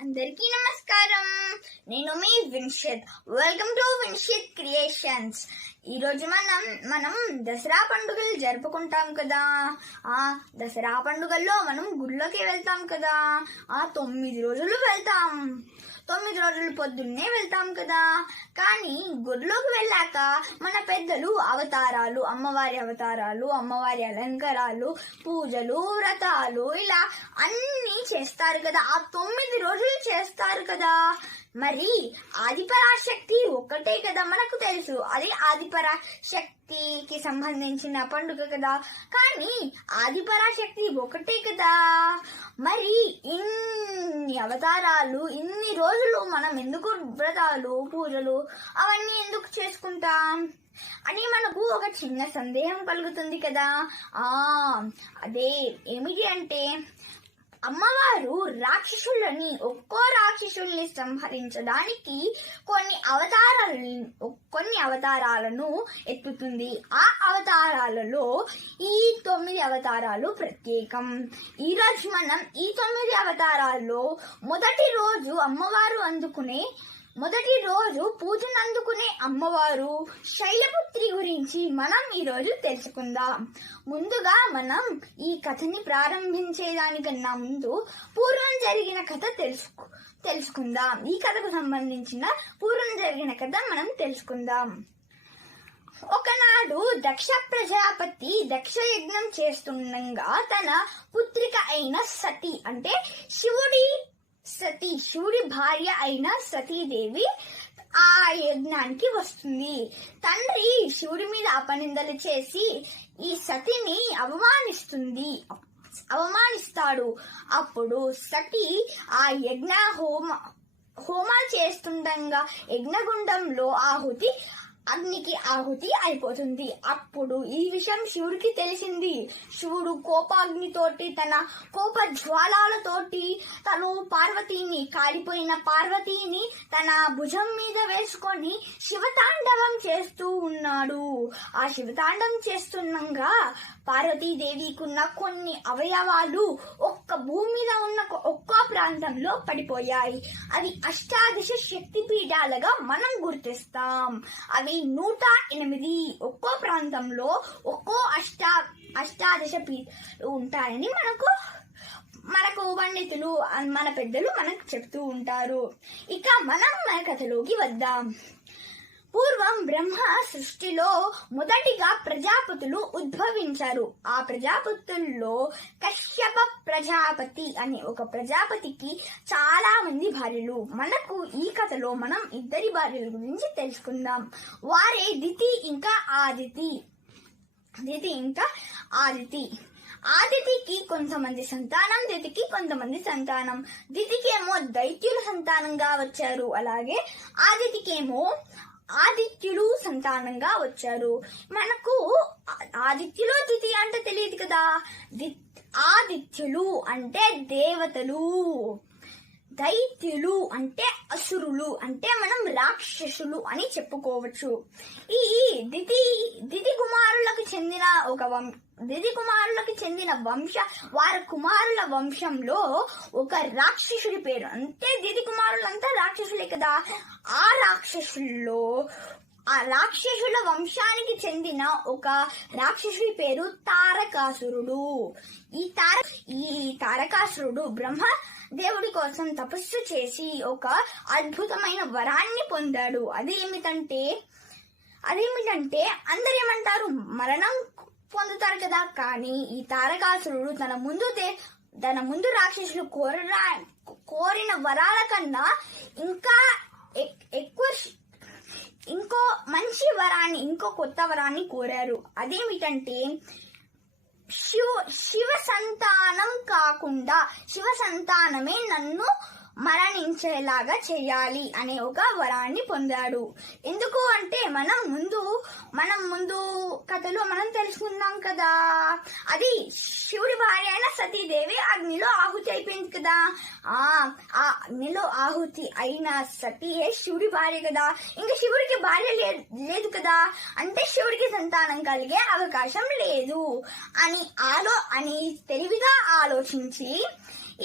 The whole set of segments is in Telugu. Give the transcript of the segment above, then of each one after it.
అందరికీ నమస్కారం. నేను మీ Vinshith. Welcome to Vinshith creations. ఈరోజు మనం దసరా పండుగలు జరుపుకుంటాం కదా. దసరా పండుగల్లో మనం గుళ్ళకి వెళ్తాం కదా. 9 రోజులు వెళ్తాం. 9 రోజులు పొద్దున్నే వెళ్తాం కదా. కానీ గుడిలోకి వెళ్ళాక మన పెద్దలు అవతారాలు, అమ్మవారి అవతారాలు, అమ్మవారి అలంకారాలు, పూజలు, వ్రతాలు ఇలా అన్ని చేస్తారు కదా. 9 రోజులు చేస్తారు కదా. మరి ఆదిపరాశక్తి ఒక్కటే కదా మనకు తెలుసు. అది ఆదిపరాశక్తికి సంబంధించిన పండుగ కదా. కానీ ఆదిపరాశక్తి ఒకటే కదా. మరి ఇన్ని అవతారాలు, ఇన్ని రోజులు మనం ఎందుకు వ్రతాలు, పూజలు అవన్నీ ఎందుకు చేసుకుంటాం అని మనకు ఒక చిన్న సందేహం కలుగుతుంది కదా. అదే ఏమిటి అంటే, అమ్మవారు ఒక్కో రాక్షసుల్ని సంహరించడానికి కొన్ని అవతారాలను ఎత్తుతుంది. ఆ అవతారాలలో ఈ 9 అవతారాలు ప్రత్యేకం. ఈ రోజు మనం ఈ 9 అవతారాల్లో మొదటి రోజు పూజను అందుకునే అమ్మవారు శైలపుత్రి గురించి మనం ఈరోజు తెలుసుకుందాం. ముందుగా మనం ఈ కథని ప్రారంభించేదానికన్నా ముందు పూర్వం జరిగిన కథ తెలుసుకుందాం. ఈ కథకు సంబంధించిన పూర్వం జరిగిన కథ మనం తెలుసుకుందాం. ఒకనాడు దక్ష ప్రజాపతి దక్షయజ్ఞం చేస్తుండగా తన పుత్రిక అయిన సతి అంటే శివుడి భార్య అయిన సతీదేవి ఆ యజ్ఞానికి వస్తుంది. తండ్రి శివుడి మీద అపనిందలు చేసి ఈ సతిని అవమానిస్తాడు. అప్పుడు సతి ఆ యజ్ఞ హోమాలు చేస్తుండగా యజ్ఞగుండంలో అగ్నికి ఆహుతి అయిపోతుంది. అప్పుడు ఈ విషయం శివుడికి తెలిసింది. శివుడు కోపాగ్నితోటి, తన కోప జ్వాలతోటి కాలిపోయిన పార్వతీని తన భుజం మీద వేసుకొని శివతాండవం చేస్తూ ఉన్నాడు. ఆ శివతాండవం చేస్తుండగా పార్వతీదేవికున్న కొన్ని అవయవాలు భూమి మీద ఉన్న ఒక్కో ప్రాంతంలో పడిపోయాయి. అవి అష్టాదశ శక్తి పీఠాలుగా మనం గుర్తిస్తాం. అవి 108 ఒక్కో ప్రాంతంలో ఒక్కో అష్టాదశ పీఠాలు ఉంటాయని మనకు పండితులు, మన పెద్దలు మనకు చెప్తూ ఉంటారు. ఇక మనం మన కథలోకి వద్దాం. పూర్వం బ్రహ్మ సృష్టిలో మొదటిగా ప్రజాపతులు ఉద్భవించారు. ఆ ప్రజాపతుల్లో కశ్యప ప్రజాపతి అనే ఒక ప్రజాపతికి చాలా మంది భార్యలు. మనకు ఈ కథలో మనం 2 భార్యల గురించి తెలుసుకుందాం. వారే దితి ఇంకా ఆదితి. ఆదితికి కొంతమంది సంతానం, దితికి కొంతమంది సంతానం. దితికేమో దైత్యుల సంతానంగా వచ్చారు. అలాగే ఆదితికేమో ఆదిత్యులు సంతానంగా వచ్చారు. మనకు ఆదిత్యులు దితి అంటే తెలియదు కదా. ఆదిత్యులు అంటే దేవతలు, దైత్యులు అంటే అసురులు, అంటే మనం రాక్షసులు అని చెప్పుకోవచ్చు. ఈ దితి కుమారులకు చెందిన వారి కుమారుల వంశంలో ఒక రాక్షసుడి పేరు, అంటే దితి కుమారులంతా రాక్షసులే కదా. ఆ రాక్షసుల వంశానికి చెందిన ఒక రాక్షసుడి పేరు తారకాసురుడు. ఈ తారకాసురుడు బ్రహ్మ దేవుడి కోసం తపస్సు చేసి ఒక అద్భుతమైన వరాన్ని పొందాడు. అదేమిటంటే అందరు ఏమంటారు, మరణం పొందుతారు కదా. కానీ ఈ తారకాసురుడు తన ముందు రాక్షసులు కోరిన వరాల కన్నా ఇంకా ఎక్కువ ఇంకో మంచి వరాన్ని, ఇంకో కొత్త వరాన్ని కోరారు. అదేమిటంటే శివ సంతానం కాకుండా శివ సంతానమే నన్ను మరణించేలాగా చేయాలి అనే ఒక వరాన్ని పొందాడు. ఎందుకు అంటే మనం ముందు కథలో మనం తెలుసుకున్నాం కదా. అది శివుడి భార్య అయిన సతీదేవి అగ్నిలో ఆహుతి అయిపోయింది కదా. ఆ అగ్నిలో ఆహుతి అయిన సతీయే శివుడి భార్య కదా. ఇంకా శివుడికి భార్య లేదు కదా, అంటే శివుడికి సంతానం కలిగే అవకాశం లేదు అని తెలివిగా ఆలోచించి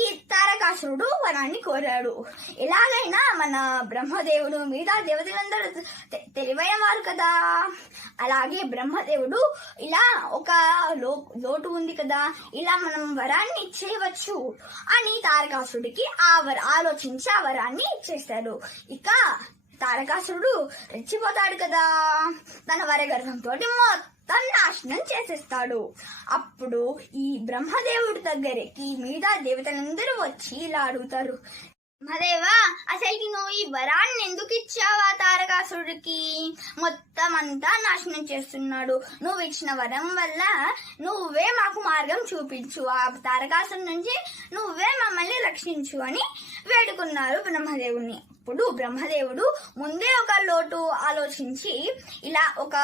ఈ తారకాసురుడు వరాన్ని కోరాడు. ఎలాగైనా మన బ్రహ్మదేవుడు మిగతా దేవతలందరూ తెలివైన వారు కదా, అలాగే బ్రహ్మదేవుడు ఇలా ఒక లోటు ఉంది కదా, ఇలా మనం వరాన్ని ఇచ్చేయవచ్చు అని తారకాసురుడికి ఆలోచించి ఆ వరాన్ని ఇచ్చేస్తాడు. ఇక తారకాసురుడు రెచ్చిపోతాడు కదా, తన వరగర్భంతో మొత్తం నాశనం చేసేస్తాడు. అప్పుడు ఈ బ్రహ్మదేవుడి దగ్గరికి మిగతా దేవతలందరూ వచ్చి ఇలా అడుగుతారు, బ్రహ్మదేవా, అసలుకి నువ్వు ఈ వరాన్ని ఎందుకు ఇచ్చావా తారకాసురుడికి? మొత్తం అంతా నాశనం చేస్తున్నాడు. నువ్వు ఇచ్చిన వరం వల్ల నువ్వే మాకు మార్గం చూపించు, ఆ తారకాసురుడి నుంచి నువ్వే మమ్మల్ని రక్షించు అని వేడుకున్నారు బ్రహ్మదేవుడిని. అప్పుడు బ్రహ్మదేవుడు ముందే ఒక లోటు ఆలోచించి ఇలా ఒక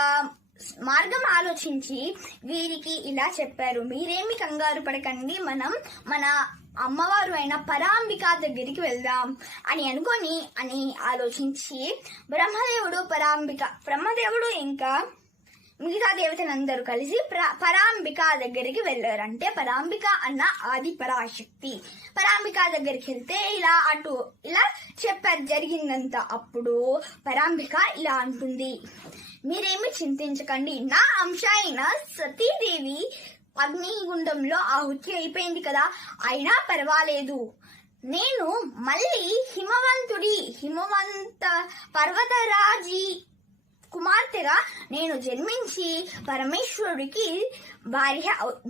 మార్గం ఆలోచించి వీరికి ఇలా చెప్పారు, మీరేమి కంగారు పడకండి, మనం మన అమ్మవారు అయిన పరాంబిక దగ్గరికి వెళ్దాం అని ఆలోచించి బ్రహ్మదేవుడు ఇంకా మిగతా దేవతలందరూ కలిసి పరాంబిక దగ్గరికి వెళ్ళారు. అంటే పరాంబిక అన్న ఆది పరాశక్తి. పరాంబిక దగ్గరికి వెళ్తే ఇలా చెప్పారు జరిగిందంతా. అప్పుడు పరాంబిక ఇలా అంటుంది, మీరేమి చింతించకండి, నా అంశ అయిన సతీదేవి అగ్నిగుండంలో ఆహుతి అయిపోయింది కదా, అయినా పర్వాలేదు, నేను మళ్ళీ హిమవంత పర్వతరాజీ కుమార్తెగా నేను జన్మించి పరమేశ్వరుడికి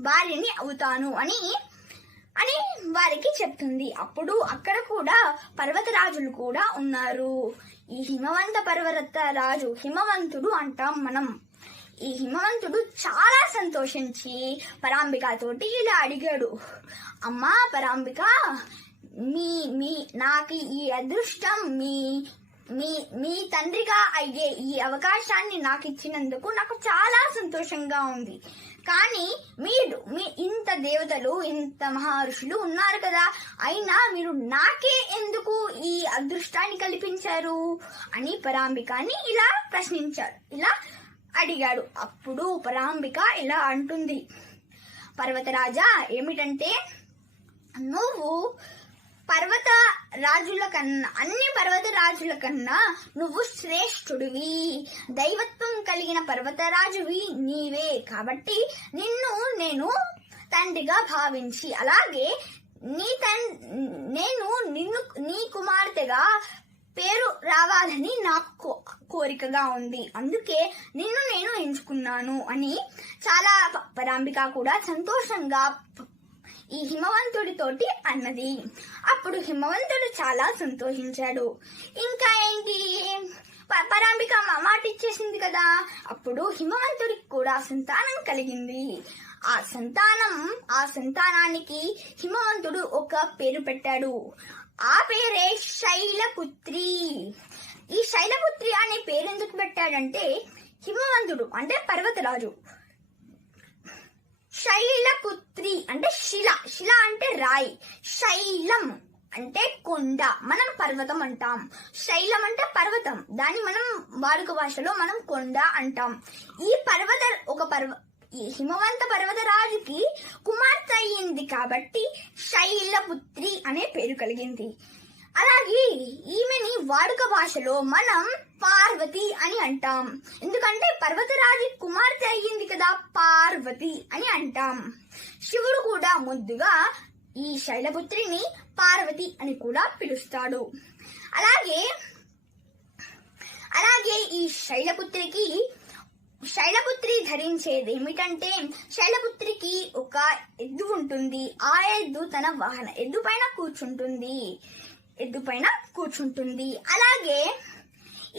భార్యని అవుతాను అని వారికి చెప్తుంది. అప్పుడు అక్కడ కూడా పర్వతరాజులు కూడా ఉన్నారు. ఈ హిమవంత పర్వత రాజు హిమవంతుడు అంటాం మనం. ఈ హిమవంతుడు చాలా సంతోషించి పరాంబిక తోటి ఇలా అడిగాడు, అమ్మా పరాంబిక, నాకు ఈ అదృష్టం మీ తండ్రిగా అయ్యే ఈ అవకాశాన్ని నాకు ఇచ్చినందుకు నాకు చాలా సంతోషంగా ఉంది. కానీ మీ ఇంత దేవతలు ఇంత మహర్షులు ఉన్నారు కదా, అయినా మీరు నాకే ఎందుకు ఈ అదృష్టాన్ని కల్పించారు అని పరాంబికని ఇలా ప్రశ్నించాడు, ఇలా అడిగాడు. అప్పుడు పరాంబిక ఇలా అంటుంది, పర్వతరాజా, ఏమిటంటే నువ్వు అన్ని పర్వతరాజుల కన్నా నువ్వు శ్రేష్ఠుడివి, దైవత్వం కలిగిన పర్వతరాజువి నీవే. కాబట్టి నిన్ను నేను తండ్రిగా భావించి, అలాగే నేను నీ కుమార్తెగా పేరు రావాలని నాకు కోరికగా ఉంది, అందుకే నిన్ను నేను ఎంచుకున్నాను అని చాలా పరాంబిక కూడా సంతోషంగా ఈ హిమవంతుడితోటి అన్నది. అప్పుడు హిమవంతుడు చాలా సంతోషించాడు. ఇంకా ఏంటి, పరాంబిక మాట ఇచ్చేసింది కదా. అప్పుడు హిమవంతుడికి కూడా సంతానం కలిగింది. ఆ సంతానానికి హిమవంతుడు ఒక పేరు పెట్టాడు. ఆ పేరే శైలపుత్రి. ఈ శైలపుత్రి అనే పేరు ఎందుకు పెట్టాడంటే, హిమవంతుడు అంటే పర్వతరాజు, శైలపుత్రి అంటే శిల అంటే రాయి, శైలం అంటే కొండ, మనం పర్వతం అంటాం. శైలం అంటే పర్వతం, దాన్ని మనం వాడుక భాషలో మనం కొండ అంటాం. ఈ హిమవంత పర్వతరాజుకి కుమార్తె అయ్యింది కాబట్టి శైలపుత్రి అనే పేరు కలిగింది. అలాగే ఈమెని వాడుక భాషలో మనం పార్వతి అని అంటాం, ఎందుకంటే పర్వతరాజు కుమార్తె అయ్యింది కదా, పార్వతి అని అంటాం. శివుడు కూడా ముద్దుగా ఈ శైలపుత్రిని పార్వతి అని కూడా పిలుస్తాడు. అలాగే ఈ శైలపుత్రి ధరించేది ఏమిటంటే, శైలపుత్రికి ఒక ఎద్దు ఉంటుంది. ఆ ఎద్దు తన వాహన ఎద్దు పైన కూర్చుంటుంది. అలాగే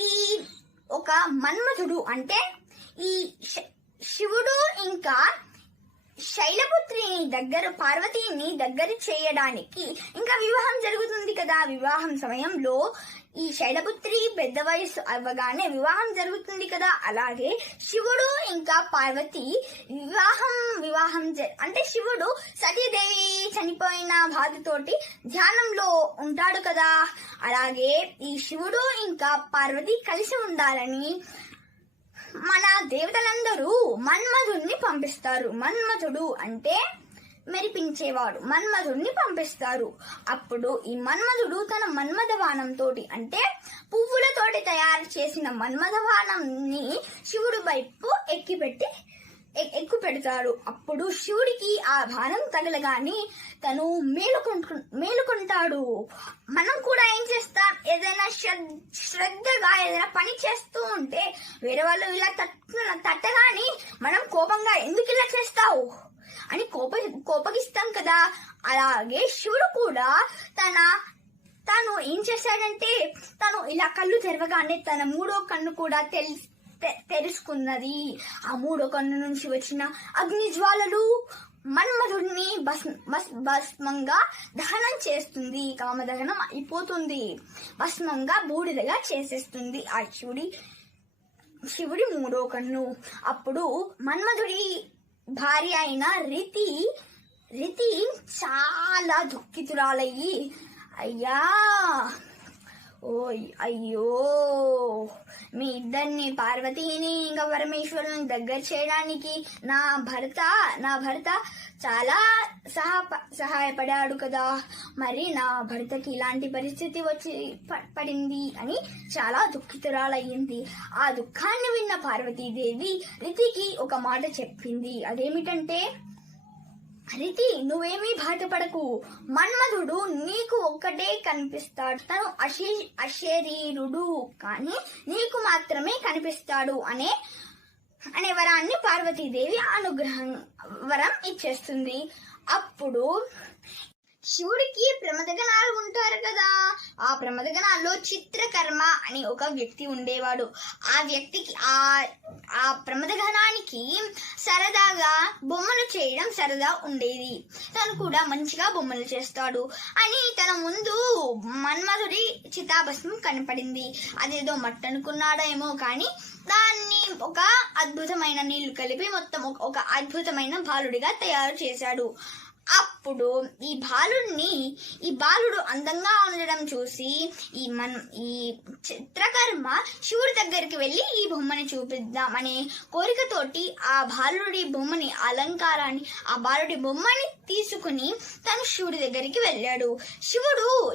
ఈ ఒక మన్మథుడు అంటే ఈ శివుడు ఇంకా శైలపుత్రిని పార్వతిని దగ్గర చేయడానికి ఇంకా వివాహం జరుగుతుంది కదా. వివాహం సమయంలో ఈ శైలపుత్రి పెద్ద వయసు అవ్వగానే వివాహం జరుగుతుంది కదా. అలాగే శివుడు ఇంకా పార్వతి వివాహం అంటే శివుడు సతీదేవి చనిపోయిన బాధతోటి ధ్యానంలో ఉంటాడు కదా. అలాగే ఈ శివుడు ఇంకా పార్వతి కలిసి ఉండాలని మన దేవతలందరూ మన్మధుడిని పంపిస్తారు. మన్మథుడు అంటే మెరిపించేవాడు మన్మధుడిని పంపిస్తారు. అప్పుడు ఈ మన్మధుడు తన మన్మథబాణంతో అంటే పువ్వులతోటి తయారు చేసిన మన్మథబాణంని శివుడి వైపు ఎక్కుపెడతాడు. అప్పుడు శివుడికి ఆ బాణం తగలగానే తను మేలుకుంటాడు. మనం కూడా ఏం చేస్తాం, ఏదైనా శ్రద్ధగా ఏదైనా పని చేస్తూ ఉంటే వేరే వాళ్ళు ఇలా తట్టగాని మనం కోపంగా ఎందుకు ఇలా చేస్తావు అని కోపగిస్తాం కదా. అలాగే శివుడు కూడా తను ఏం చేశాడంటే తను ఇలా కళ్ళు తెరవగానే తన మూడో కన్ను కూడా తెరుచుకున్నది. ఆ మూడో కన్ను నుంచి వచ్చిన అగ్ని జ్వాలలు మన్మధుడిని భస్మంగా దహనం చేస్తుంది. కామదహనం అయిపోతుంది, భస్మంగా బూడిదగా చేసేస్తుంది ఆ శివుడి మూడో కన్ను. అప్పుడు మన్మధుడి భార్య అయిన రితి చాలా దుఃఖితురాలయ్యి, అయ్యో మీ ఇద్దరిని పార్వతీని ఇంకా పరమేశ్వరుని దగ్గర చేయడానికి నా భర్త చాలా సహాయపడాడు కదా, మరి నా భర్తకి ఇలాంటి పరిస్థితి వచ్చి పడింది అని చాలా దుఃఖితురాలయ్యింది. ఆ దుఃఖాన్ని విన్న పార్వతీదేవి రితికి ఒక మాట చెప్పింది. అదేమిటంటే, రితి, నువ్వేమీ బాధపడకు, మన్మధుడు నీకు ఒక్కటే కనిపిస్తాడు, తను అశరీరుడు కానీ నీకు మాత్రమే కనిపిస్తాడు అనే వరాన్ని పార్వతీదేవి వరం ఇచ్చేస్తుంది. అప్పుడు శివుడికి ప్రమదగణాలు ఉంటారు కదా, ఆ ప్రమదగణాల్లో చిత్రకర్మ అని ఒక వ్యక్తి ఉండేవాడు. ఆ వ్యక్తికి ఆ ప్రమదగణానికి సరదాగా బొమ్మలు చేయడం సరదా ఉండేది. తను కూడా మంచిగా బొమ్మలు చేస్తాడు అని తన ముందు మన్మధుడి చితాభస్మం కనపడింది. అదేదో మట్టనుకున్నాడేమో కానీ దాన్ని ఒక అద్భుతమైన నీళ్లు కలిపి మొత్తం ఒక అద్భుతమైన బాలుడిగా తయారు చేశాడు. అప్పుడు ఈ బాలుడు అందంగా ఉండడం చూసి ఈ చిత్రకర్మ శివుడి దగ్గరికి వెళ్లి ఈ బొమ్మని చూపిద్దాం అనే కోరికతోటి ఆ బాలుడి బొమ్మని ఆ బాలుడి బొమ్మని తీసుకుని తను శివుడి దగ్గరికి వెళ్ళాడు.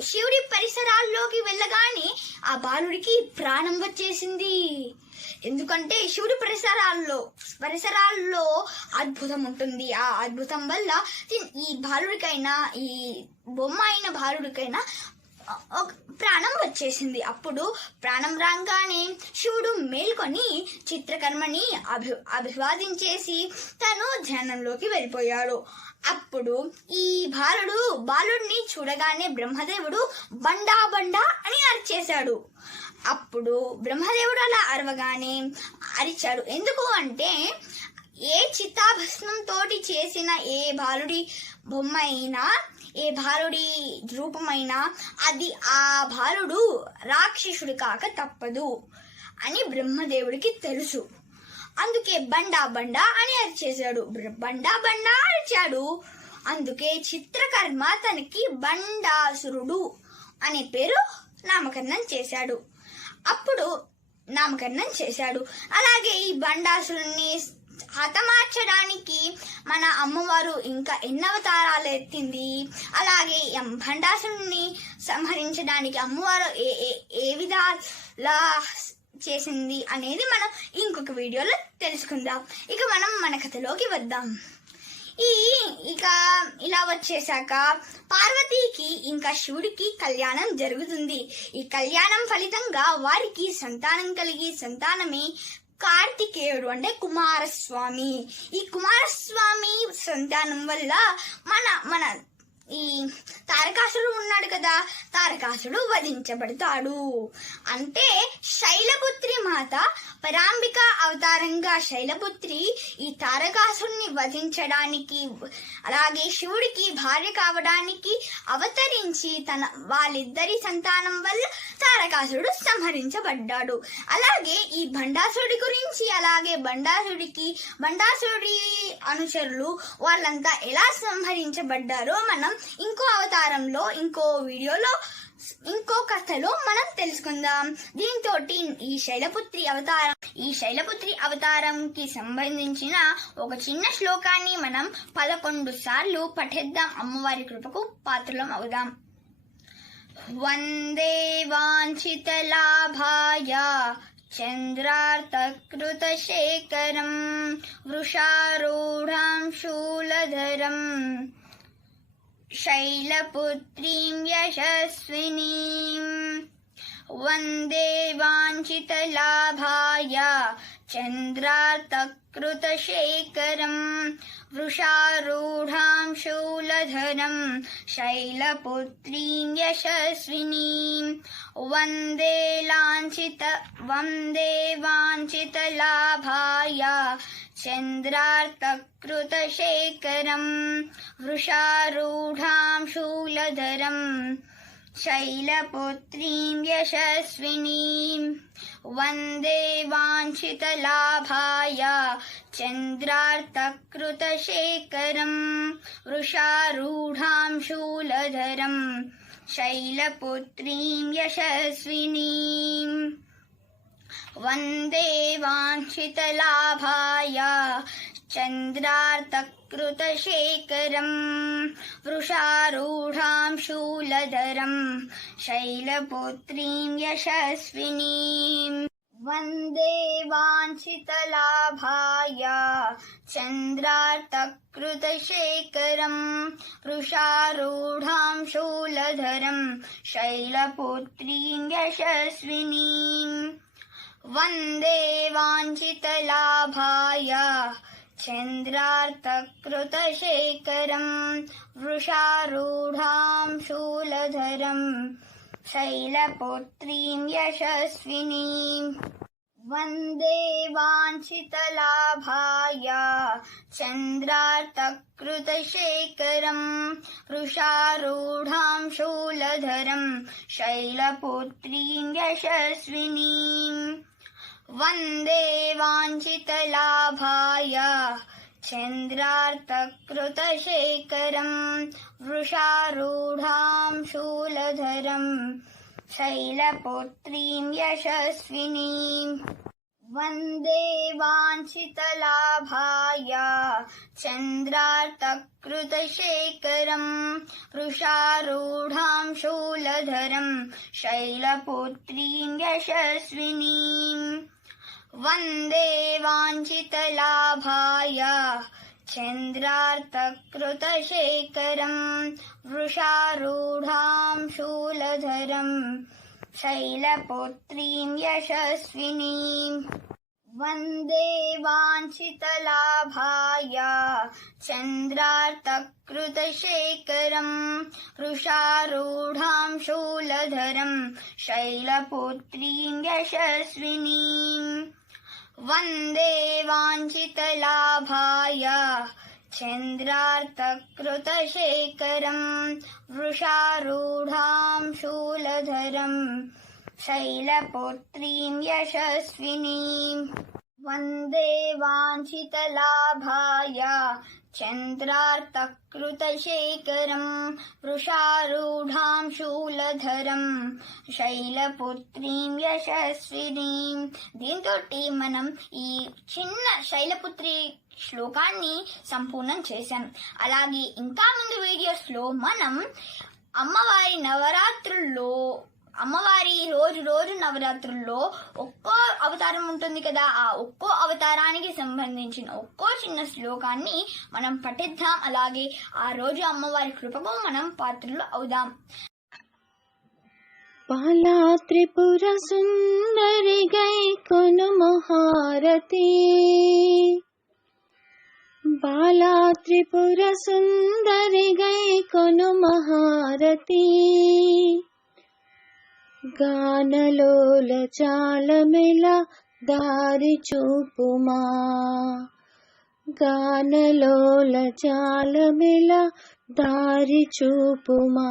శివుడి పరిసరాల్లోకి వెళ్ళగానే ఆ బాలుడికి ప్రాణం వచ్చేసింది. ఎందుకంటే శివుడి పరిసరాల్లో అద్భుతం ఉంటుంది. ఆ అద్భుతం వల్ల ఈ బాలుడికైనా ఈ బొమ్మ అయిన బాలుడికైనా ప్రాణం వచ్చేసింది. అప్పుడు ప్రాణం రాగానే శివుడు మేల్కొని చిత్రకర్మని అభివాదించేసి తను ధ్యానంలోకి వెళ్ళిపోయాడు. అప్పుడు ఈ బాలుడిని చూడగానే బ్రహ్మదేవుడు బండా బండా అని అరిచేశాడు. అప్పుడు బ్రహ్మదేవుడు అలా అరిచాడు. ఎందుకు అంటే, ఏ చితాభస్మం తోటి చేసిన ఏ బాలుడి బొమ్మ అయినా ఏ బాలుడి రూపమైనా అది ఆ బాలుడు రాక్షసుడు కాక తప్పదు అని బ్రహ్మదేవుడికి తెలుసు. అందుకే బండా బండా అని అరిచేశాడు. బండా బండా అరిచాడు. అందుకే చిత్రకర్మ తనకి బండాసురుడు అనే పేరు నామకరణం చేశాడు. అలాగే ఈ బండాసురుణ్ణి హతమార్చడానికి మన అమ్మవారు ఇంకా ఎన్ని అవతారాలు ఎత్తింది. అలాగే బండాసురుణ్ణి సంహరించడానికి అమ్మవారు ఏ విధాలా చేసింది అనేది మనం ఇంకొక వీడియోలో తెలుసుకుందాం. ఇక మనం మన కథలోకి వద్దాం. ఇలా వచ్చేసాక పార్వతీకి ఇంకా శివుడికి కళ్యాణం జరుగుతుంది. ఈ కళ్యాణం ఫలితంగా వారికి సంతానం కలిగి సంతానమే కార్తికేయుడు అంటే కుమారస్వామి. ఈ కుమారస్వామి సంతానం వల్ల మన ఈ తారకాసుడు ఉన్నాడు కదా, తారకాసుడు వధించబడతాడు. అంటే శైలపుత్రి మాత పరాంబిక అవతారంగా శైలపుత్రి ఈ తారకాసుడిని వధించడానికి అలాగే శివుడికి భార్య కావడానికి అవతరించి వాళ్ళిద్దరి సంతానం వల్ల తారకాసుడు సంహరించబడ్డాడు. అలాగే ఈ బండాసుడి గురించి అలాగే బండాసుడి అనుచరులు వాళ్ళంతా ఎలా సంహరించబడ్డారో మనం ఇంకో అవతారంలో, ఇంకో వీడియోలో, ఇంకో కథలో మనం తెలుసుకుందాం. దీంతో ఈ శైలపుత్రి అవతారంకి సంబంధించిన ఒక చిన్న శ్లోకాన్ని మనం 11 సార్లు పఠిద్దాం. అమ్మవారి కృపకు పాత్రలం అవుదాం. వందే వాంఛితలాభాయ చంద్రార్తకృతశేఖరం వృషారూఢాం శూలధరం శైలపుత్రీం యశస్వినీం. వందే వాంఛితలాభాయ చంద్రార్తకృతశేఖరం వృషారూఢాం శూలధరం శైలపుత్రీం యశస్వినీం. వందే వాంఛితలాభాయ చంద్రార్తకృతశేఖరం వృషారూఢాం శూలధరం శైలపుత్రీం యశస్వినీం. వందే వాంఛితలాభాయ చంద్రార్తకృతశేఖరం వృషారూఢాం శూలధరం శైలపుత్రీం యశస్వినీం. వందే వాంఛితలాభాయ చంద్రార్తకృతశేఖరం వృషారూఢాం శూలధరం శైలపుత్రీం యశస్వినీం. వందే వాంఛితలాభాయ చంద్రార్తకృతశేఖరం వృషారూఢాం శూలధరం శైలపుత్రీం యశస్వినీం. వందే వాంఛితలాభాయ చంద్రార్తకృతశేఖరం వృషారూఢాం శూలధరం శైలపుత్రీం యశస్వినీం. వందే వాంఛితలాభాయ చంద్రార్తకృతశేఖరం వృషారూఢాం శూలధరం శైలపుత్రీం యశస్వినీం. వందే వాంఛితలాభాయ చంద్రార్తకృతశేఖరం వృషారూఢాం శూలధరం శైలపుత్రీం యశస్వినీం. వందే వాంఛితలాభాయ చంద్రార్తకృతశేఖరం వృషారూఢాం శూలధరం శైలపుత్రీం యశస్వినీం. వందే వాంఛితలాభాయ చంద్రార్తకృతశేఖరం వృషారూఢాం శూలధరం శైలపుత్రీం యశస్వినీం. వందే వాంఛితలాభాయ చంద్రార్తకృతశేఖరం వృషారూఢాం శూలధరం శైలపుత్రీం యశస్వినీం. వందే వాంఛితలాభాయ చంద్రార్తకృతశేఖరం వృషారూఢాం శూలధరం శైలపుత్రీం యశస్వినీం. వందే వాంఛితలాభాయ చంద్రార్తకృతశేఖరం వృషారూఢాం శూలధరం శైలపుత్రీం యశస్వినీం. దీంతో మనం ఈ చిన్న శైలపుత్రి శ్లోకాన్ని సంపూర్ణం చేశాం. అలాగే ఇంకా ముందు వీడియోస్ లో మనం అమ్మవారి రోజు నవరాత్రుల్లో ఒక్కో అవతారం ఉంటుంది కదా, ఆ ఒక్కో అవతారానికి సంబంధించిన ఒక్కో చిన్న శ్లోకాన్ని మనం పఠిద్దాం. అలాగే ఆ రోజు అమ్మవారి కృపకు మనం పాత్రలు అవుదాం. బాలా త్రిపుర సుందరి గై కొను మహారతి. బాలా త్రిపుర సుందరి గై కొను మహారతి. గానలోల చాలమెల దారి చూపుమా. గానలోల చాలమెల దారి చూపుమా.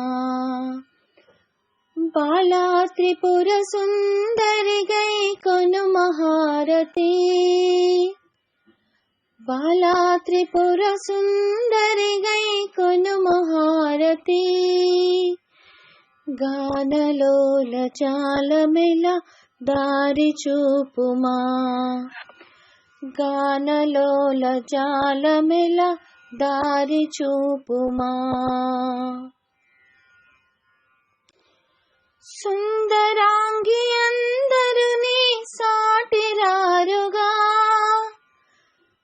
బాలా త్రిపుర సుందరి గై కొను మహారతి. బాలా త్రిపుర సుందరి గై కొనుము హారతి గానలోల జాలమెల దారి చూపుమా గానలోల జాలమెల దారి చూపుమా సుందరాంగి అందరు నీ సాటిరారుగా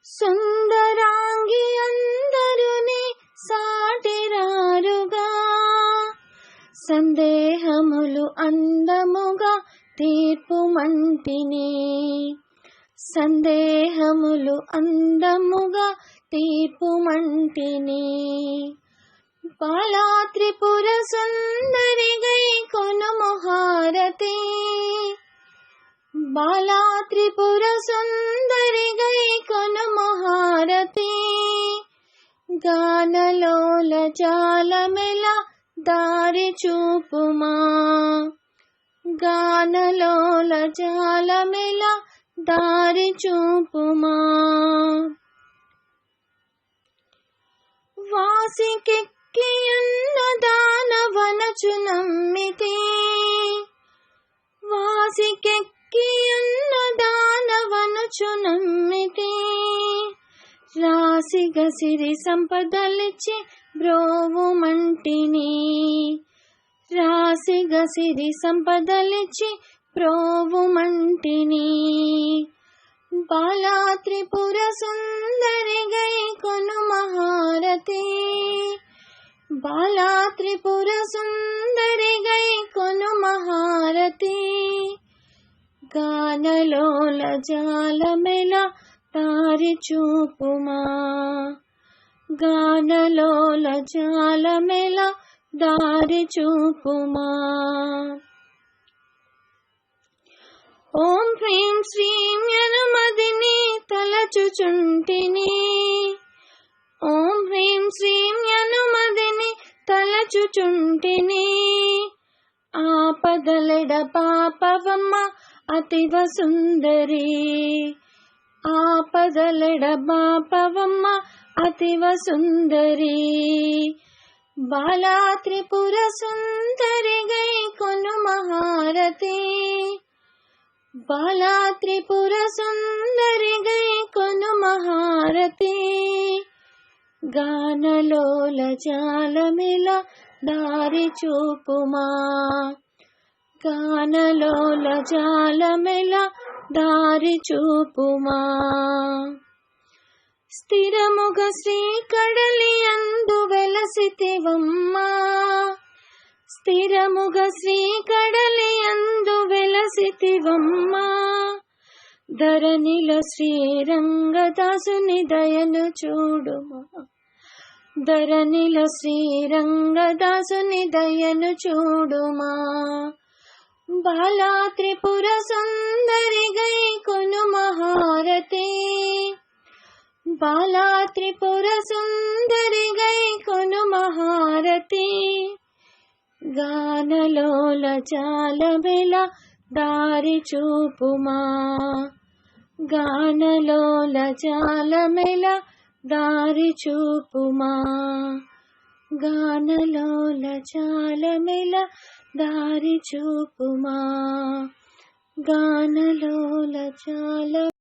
సుందరాంగి అందరు నీ సాటిరారుగా సందేహములు అందముగా తీర్పుమంటిని సందేహములు అందముగా తీర్పుమంటిని బాలా త్రిపుర సుందరి గై కొనుము హారతి బాలా త్రిపుర సుందరి గై కొనుము హారతి గానలోల జాలమెల దారి చూపుమా గానలోల జాలమెల దారి చూపుమా వాసికెక్కియున్న దానవనచు నమ్మితే వాసికెక్కియున్న దానవనచు నమ్మితే రాశిగ సిరి సంపదలిచ్చి బ్రోవుమంటిని రాశిగ సిరి సంపదలిచ్చి బ్రోవుమంటిని బాలా త్రిపుర సుందరి గై కొనుము హారతి బాలా త్రిపుర సుందరి గై కొనుము హారతి గానలోల జాలమెల దారి చూపుమా గానలోల జాలమెల దారి చూపుమా ఓం హ్రీం శ్రీం యనుమదిని తలచుచుంటిని ఓం హ్రీం శ్రీం యనుమదిని తలచుచుంటిని ఆపదలెడ పాపవమ్మ అతివ సుందరి ఆపదలెడ పాపవమ్మ అతివ సుందరి బాలా త్రిపుర సుందరి గై కొనుము హారతి బాలా త్రిపుర సుందరి గై కొనుము హారతి గానలోల జాలమెల దారి చూపుమా గానలోల జాలమెల దారి చూపుమా స్థిరముగ శ్రీ కడలి అందు వెలసితివమ్మా స్థిరముగ శ్రీ కడలి అందు వెలసితివమ్మా ధరణిలో శ్రీరంగదాసుని దయను చూడుమా ధరణిలో శ్రీరంగదాసుని దయను చూడుమా బాలా త్రిపుర సుందరి గై కొనుము హారతి బాలా త్రిపుర సుందరి గై కొనుము హారతి గానలోల జాలమెల దారి చూపుమా గానలోల జాలమెల దారి చూపుమా గానలోల జాలమెల దారి చూపుమా గానలోల జాల